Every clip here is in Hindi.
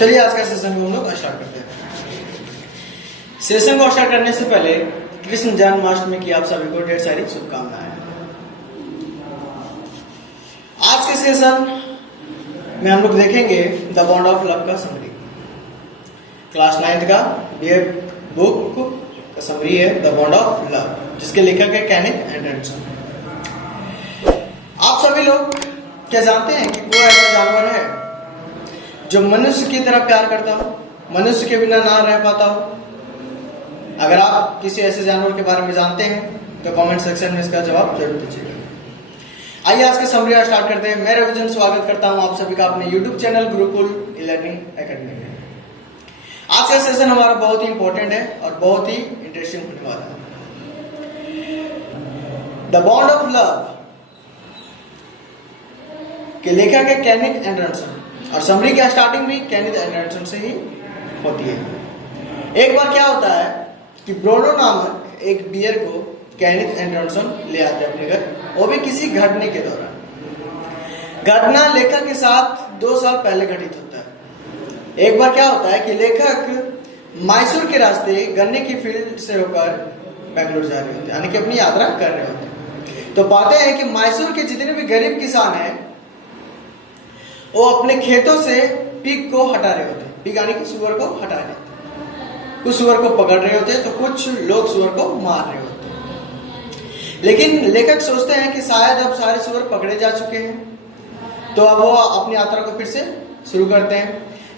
चलिए आज का सेशन को हम लोग स्टार्ट करते हैं। सेशन को स्टार्ट करने से पहले कृष्ण जन्माष्टमी की आप सभी को ढेर सारी शुभकामनाएं। आज के सेशन में हम लोग देखेंगे द बॉन्ड ऑफ लव का समरी। क्लास 9th का बीए बुक का समरी है द बॉन्ड ऑफ लव, जिसके लेखक है केनेथ एंडरसन। आप सभी लोग क्या जानते हैं कि कोई ऐसा जानवर है जो मनुष्य की तरह प्यार करता हो, मनुष्य के बिना ना रह पाता हो? अगर आप किसी ऐसे जानवर के बारे में जानते हैं तो कमेंट सेक्शन में इसका जवाब जरूर दीजिएगा। आइए आज का समरी स्टार्ट करते हैं। मैं रविजन स्वागत करता हूं आप सभी का अपने YouTube channel Gurukul e learning academy में। आज का सेशन हमारा बहुत ही इंपॉर्टेंट है और बहुत ही इंटरेस्टिंग होने वाला है। द बॉन्ड ऑफ लव के लेखक है केनेथ एंडरसन और समरी की स्टार्टिंग भी केनेथ एंडरसन से ही होती है। एक बार क्या होता है कि ब्रोनो नामक एक बियर को केनेथ एंडरसन ले आते हैं अपने घर, वो भी किसी घटने के दौरान। घटना लेखक के साथ 2 साल पहले घटित होता है। एक बार क्या होता है कि लेखक मैसूर के रास्ते गन्ने की फील्ड से होकर बेंगलोर जा रहे होते हैं, यानी कि अपनी यात्रा कर रहे होते हैं। तो पाते हैं कि मैसूर के जितने भी गरीब किसान हैं वो अपने खेतों से पिग को हटा रहे होते हैं। पिग यानी कि सुअर को हटा रहे होते हैं। कुछ सुअर को पकड़ रहे होते हैं तो कुछ लोग सुअर को मार रहे होते हैं। लेकिन लेखक सोचते हैं कि शायद अब सारे सुअर पकड़े जा चुके हैं, तो अब वो अपनी यात्रा को फिर से शुरू करते हैं।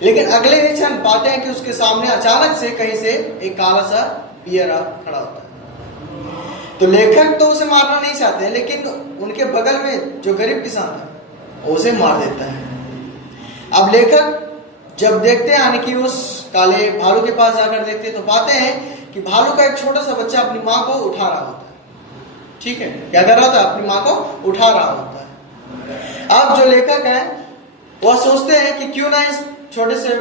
लेकिन अगले ही क्षण पाते हैं कि उसके सामने अचानक से कहीं से एक काला सा बियर खड़ा होता है। तो लेखक तो उसे मारना नहीं चाहते, लेकिन उनके बगल में जो गरीब किसान था वो उसे मार देता है। अब लेखक जब देखते हैं यानी कि उस काले भालू के पास जाकर देखते हैं तो पाते हैं कि भालू का एक छोटा सा बच्चा अपनी माँ को उठा रहा होता है। ठीक है, क्या कर रहा था? अपनी माँ को उठा रहा होता है। अब जो लेखक है वह सोचते हैं कि क्यों ना इस छोटे से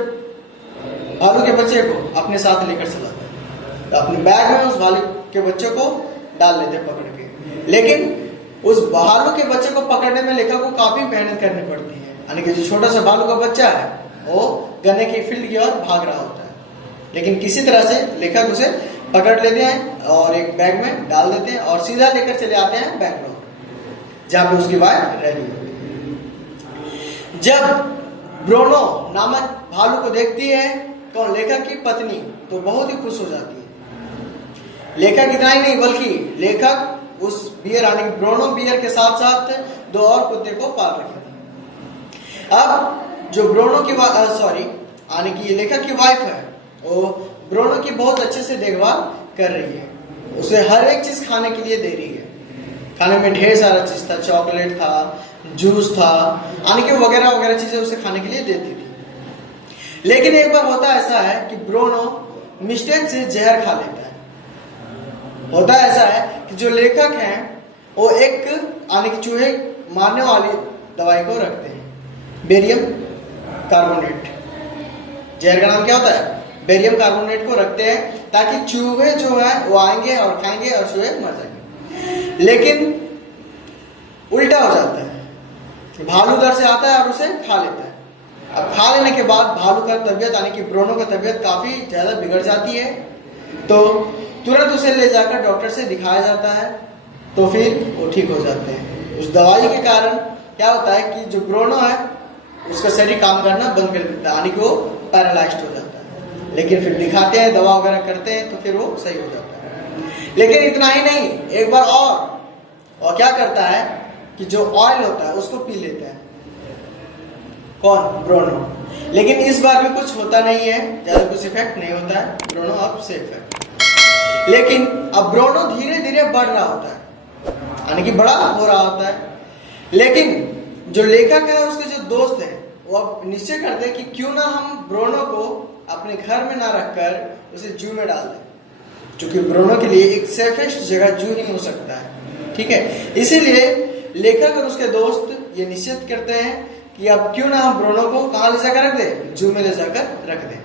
भालू के बच्चे को अपने साथ लेकर चला जाए। तो अपने बैग में उस भालू के बच्चे को डाल लेते पकड़ के। लेकिन उस भालू के बच्चे को पकड़ने में लेखक को काफी मेहनत करनी पड़ती है, यानी कि जो छोटा सा भालू का बच्चा है वो गन्ने की फील्ड की ओर भाग रहा होता है। लेकिन किसी तरह से लेखक उसे पकड़ लेते हैं और एक बैग में डाल देते हैं और सीधा लेकर चले आते हैं बेंगलोर, जहां पे उसकी वाइफ रह रही है। जब ब्रोनो नामक भालू को देखती है कौन? लेखक की पत्नी, तो बहुत ही खुश हो जाती है। लेखक इतना ही नहीं बल्कि लेखक उस बियर यानी कि ब्रोनो बियर के साथ साथ 2 और कुत्ते को पाल रखे थे। अब जो ब्रोनो की यानी कि लेखक की वाइफ है वो ब्रोनो की बहुत अच्छे से देखभाल कर रही है। उसे हर एक चीज खाने के लिए दे रही है। खाने में ढेर सारा चीज था, चॉकलेट था, जूस था, यानी कि वगैरह वगैरह चीजें उसे खाने के लिए देती थी। लेकिन एक बार होता ऐसा है कि ब्रोनो मिस्टेक से जहर खा लेता है। होता ऐसा है कि जो लेखक हैं वो एक यानी कि चूहे मारने वाली दवाई को रखते हैं, बेरियम कार्बोनेट। जहर का नाम क्या होता है? बेरियम कार्बोनेट को रखते हैं ताकि चूहे जो है वो आएंगे और खाएंगे और चूहे मर जाएंगे। लेकिन उल्टा हो जाता है, भालू उधर से आता है और उसे खा लेता है। अब खा लेने के बाद भालू का तबीयत यानी कि ब्रोनो का तबीयत काफी ज्यादा बिगड़ जाती है। तो तुरंत उसे ले जाकर डॉक्टर से दिखाया जाता है, तो फिर वो ठीक हो जाते हैं। उस दवाई के कारण क्या होता है कि जो ब्रोनो है उसका शरीर काम करना बंद कर देता है, यानी कि वो पैरालाइज्ड हो जाता है। लेकिन फिर दिखाते हैं, दवा वगैरह करते हैं तो फिर वो सही हो जाता है। लेकिन इतना ही नहीं, एक बार और क्या करता है कि जो ऑयल होता है उसको पी लेता है। कौन? ब्रोनो। लेकिन इस बार भी कुछ होता नहीं है, ज्यादा कुछ इफेक्ट नहीं होता है, ब्रोनो अब सेफ है। लेकिन अब ब्रोनो धीरे धीरे बढ़ रहा होता है, यानी कि बड़ा हो रहा होता है। लेकिन जो लेखक है उसके जो दोस्त हैं वो अब निश्चय करते हैं कि क्यों ना हम ब्रोनो को अपने घर में ना रखकर उसे जू में डाल दें, क्योंकि ब्रोनो के लिए एक सेफेस्ट जगह जू ही हो सकता है। ठीक है, इसीलिए लेखक और उसके दोस्त ये निश्चित करते हैं कि अब क्यों ना हम ब्रोनो को कहाँ ले जाकर रख दें? जू में ले जाकर रख दें।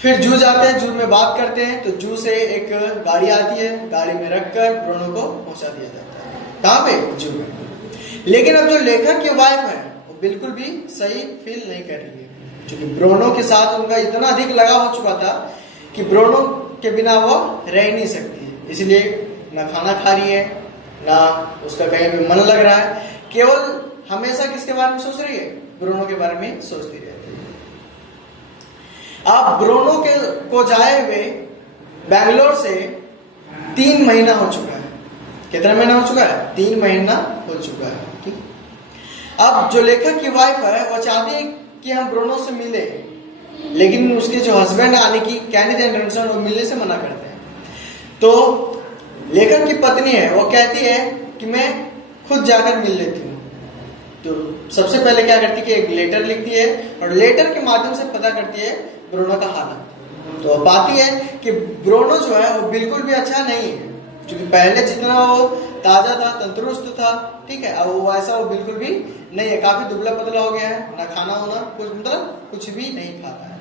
फिर जू जाते हैं, जू में बात करते हैं, तो जू से एक गाड़ी आती है, गाड़ी में रखकर ब्रोनो को पहुंचा दिया जाता है। कहाँ पे? जू में। लेकिन अब जो लेखक की वाइफ है वो बिल्कुल भी सही फील नहीं कर रही है। क्योंकि ब्रोनो के साथ उनका इतना अधिक लगाव हो चुका था कि ब्रोनो के बिना वो रह ही नहीं सकती है। इसलिए ना खाना खा रही है, ना उसका कहीं भी मन लग रहा है, केवल हमेशा किसके बारे में सोच रही है? ब्रोनो के बारे में सोचती रहती है। अब ब्रोनो को जाए हुए बैंगलोर से 3 महीना हो चुका है। कितना महीना हो चुका है? 3 महीना हो चुका है। ठीक। अब जो लेखक की वाइफ है वो चाहती है कि हम ब्रोनो से मिले, लेकिन उसके जो हस्बैंड यानी कि कैनिथ एंडरसन वो मिलने से मना करते हैं। तो लेखक की पत्नी है वो कहती है कि मैं खुद जाकर मिल लेती हूँ। तो सबसे पहले क्या करती है कि एक लेटर लिखती है और लेटर के माध्यम से पता करती है ब्रोनो का हालत। तो पाती है कि ब्रोनो जो है वो बिल्कुल भी अच्छा नहीं है, क्योंकि पहले जितना वो ताजा था, तंदुरुस्त था, ठीक है, अब वो ऐसा वो बिल्कुल भी नहीं है, काफी दुबला पतला हो गया है, ना खाना होना कुछ मतलब कुछ भी नहीं खाता है।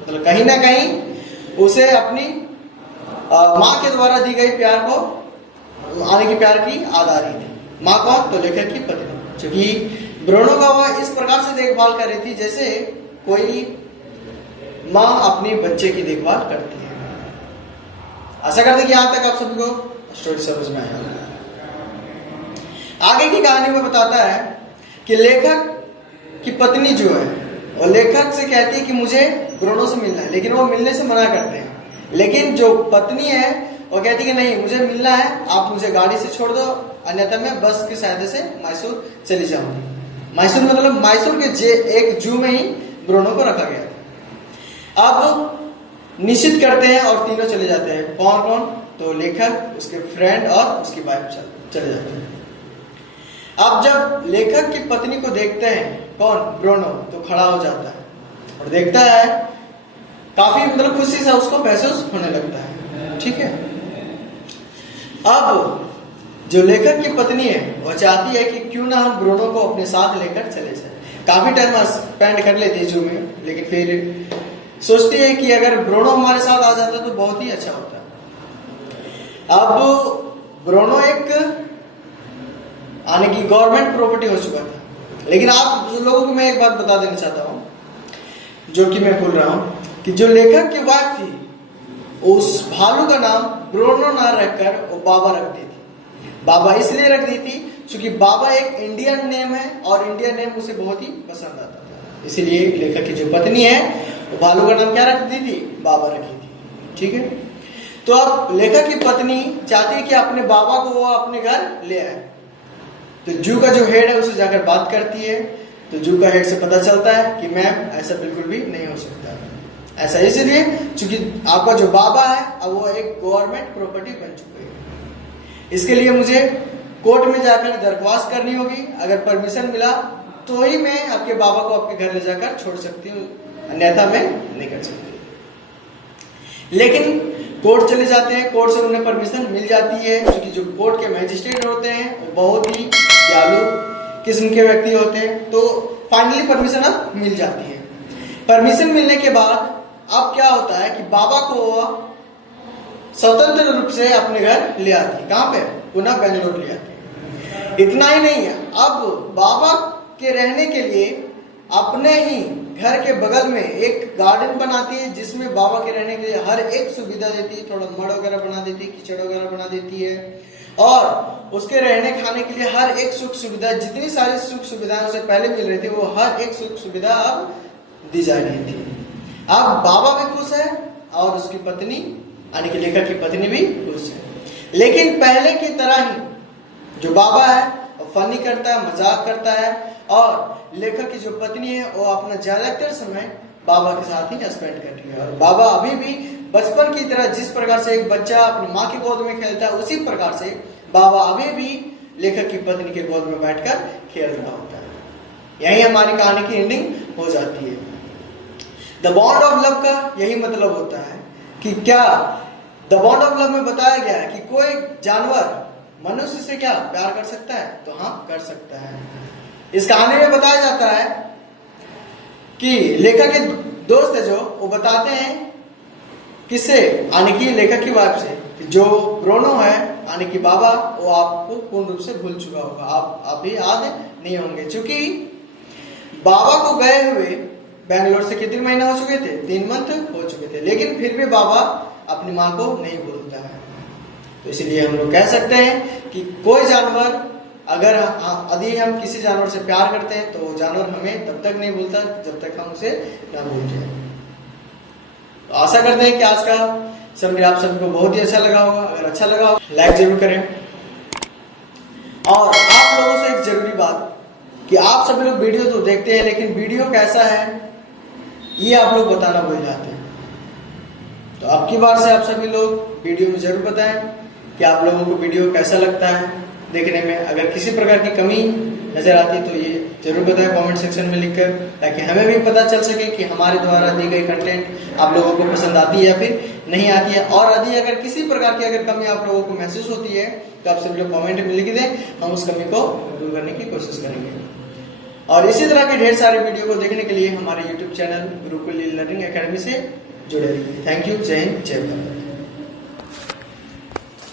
मतलब कहीं ना कहीं उसे अपनी माँ के द्वारा दी गई प्यार को आने की प्यार की याद आ रही थी। माँ कौन? तो लेखक की पत्नी, क्योंकि ब्रोनो का वह इस प्रकार से देखभाल कर रही थी जैसे कोई माँ अपनी बच्चे की देखभाल करती है। आशा करते कि यहाँ तक आप सभी को स्टोरी समझ में आया। आगे की कहानी में बताता है कि लेखक की पत्नी जो है वो लेखक से कहती है कि मुझे ब्रोनो से मिलना है, लेकिन वो मिलने से मना करते हैं। लेकिन जो पत्नी है वो कहती है कि नहीं, मुझे मिलना है, आप मुझे गाड़ी से छोड़ दो, अन्यथा मैं बस की सहायता से मैसूर चली जाऊंगी। मैसूर मतलब मैसूर के एक जू में ही ब्रोनो को रखा गया था। अब निश्चित करते हैं और तीनों चले जाते हैं। कौन कौन? तो लेखक, उसके फ्रेंड और उसकी वाइफ चले जाते हैं। अब जब लेखक की पत्नी को देखते हैं कौन? ब्रोनो, तो खड़ा हो जाता है और देखता है, काफी मतलब खुशी से उसको महसूस होने लगता है। ठीक है। अब जो लेखक की पत्नी है वो चाहती है कि क्यों ना हम ब्रोनो को अपने साथ लेकर चले जाए। काफी टाइम स्पेंड कर लेते जू में, लेकिन फिर सोचती है कि अगर ब्रोनो हमारे साथ आ जाता तो बहुत ही अच्छा होता। अब ब्रोनो एक आने की गवर्नमेंट प्रॉपर्टी हो चुका था, लेकिन आप लोगों को मैं एक बात बता देना चाहता हूँ, जो कि मैं भूल रहा हूँ, कि जो लेखक की वाइफ थी उस भालू का नाम ब्रोनो ना रखकर वो बाबा रख दी थी। बाबा इसलिए रख दी थी क्योंकि बाबा एक इंडियन नेम है और इंडियन नेम उसे बहुत ही पसंद आता था। इसीलिए लेखक की जो पत्नी है वो भालू का नाम क्या रख दी थी? बाबा रखी थी। ठीक है। तो अब लेखक की पत्नी चाहती है कि अपने बाबा को वो अपने घर ले आए। तो जू का जो हेड है उससे जाकर बात करती है। तो जू का हेड से पता चलता है कि मैम ऐसा बिल्कुल भी नहीं हो सकता। ऐसा इसलिए क्योंकि आपका जो बाबा है अब वो एक गवर्नमेंट प्रॉपर्टी बन चुकी है। इसके लिए मुझे कोर्ट में जाकर दरख्वास्त करनी होगी। अगर परमिशन मिला तो ही मैं आपके बाबा को आपके घर ले जाकर छोड़ सकती हूँ, अन्यथा मैं नहीं कर सकती। लेकिन कोर्ट चले जाते हैं, कोर्ट से उन्हें परमिशन मिल जाती है, क्योंकि जो कोर्ट के मैजिस्ट्रेट होते हैं वो बहुत ही दयालु किस्म के व्यक्ति होते हैं। तो फाइनली परमिशन अब मिल जाती है। परमिशन मिलने के बाद अब क्या होता है कि बाबा को स्वतंत्र रूप से अपने घर ले आती है। कहाँ पे? पुनः बेंगलोर ले आती है। इतना ही नहीं है, अब बाबा के रहने के लिए अपने ही घर के बगल में एक गार्डन बनाती है, जिसमें बाबा के रहने के लिए हर एक सुविधा देती है। थोड़ा मड़ वगैरह बना देती है, कीचड़ वगैरह बना देती है, और उसके रहने खाने के लिए हर एक सुख सुविधा, जितनी सारी सुख सुविधाएं उसे पहले मिल रही थी वो हर एक सुख सुविधा अब दी जा रही थी। अब बाबा भी खुश है और उसकी पत्नी यानी कि लेखक की पत्नी भी खुश है। लेकिन पहले की तरह ही जो बाबा है वो फनी करता है, मजाक करता है, और लेखक की जो पत्नी है वो अपना ज्यादातर समय बाबा के साथ ही स्पेंड करती है। और बाबा अभी भी बचपन की तरह जिस प्रकार से एक बच्चा अपनी माँ की गोद में खेलता है, उसी प्रकार से बाबा अभी भी लेखक की पत्नी के गोद में बैठकर खेल रहा होता है। यही हमारी कहानी की एंडिंग हो जाती है। द बॉन्ड ऑफ लव का यही मतलब होता है कि क्या द बॉन्ड ऑफ लव में बताया गया है कि कोई जानवर मनुष्य से क्या प्यार कर सकता है? तो हाँ, कर सकता है। इस कहानी में बताया जाता है कि लेखक के दोस्त है जो वो बताते हैं किससे, यानी कि लेखक की वाइफ से, कि जो ब्रोनो है यानी कि बाबा वो आपको पूर्ण रूप से भूल चुका होगा, आप अभी याद नहीं होंगे, क्योंकि बाबा को गए हुए बैंगलोर से कितने महीना हो चुके थे? 3 मंथ हो चुके थे, लेकिन फिर भी बाबा अपनी माँ को नहीं भूलता है। तो इसलिए हम लोग कह सकते हैं कि कोई जानवर अगर यदि हम किसी जानवर से प्यार करते हैं तो वो जानवर हमें तब तक नहीं भूलता जब तक हम उसे ना भूल जाए। तो आशा करते हैं कि आज का समरी आप सबको बहुत ही अच्छा लगा होगा। अगर अच्छा लगा हो लाइक जरूर करें। और आप लोगों से एक जरूरी बात कि आप सभी लोग वीडियो तो देखते हैं, लेकिन वीडियो कैसा है ये आप लोग बताना भूल जाते हैं। तो अब की बार से आप सभी लोग वीडियो में जरूर बताएं कि आप लोगों को वीडियो कैसा लगता है देखने में। अगर किसी प्रकार की कमी नजर आती है तो ये जरूर बताएं कमेंट सेक्शन में लिखकर, ताकि हमें भी पता चल सके कि हमारे द्वारा दी गई कंटेंट आप लोगों को पसंद आती है या फिर नहीं आती है। और यदि अगर किसी प्रकार की अगर कमी आप लोगों को महसूस होती है तो आप सभी लोग कमेंट में लिख दें, हम उस कमी को दूर करने की कोशिश करेंगे। और इसी तरह के ढेर सारे वीडियो को देखने के लिए हमारे YouTube channel Gurukul learning academy से जुड़े रहिए। Thank you. जय हिंद, जय भारत।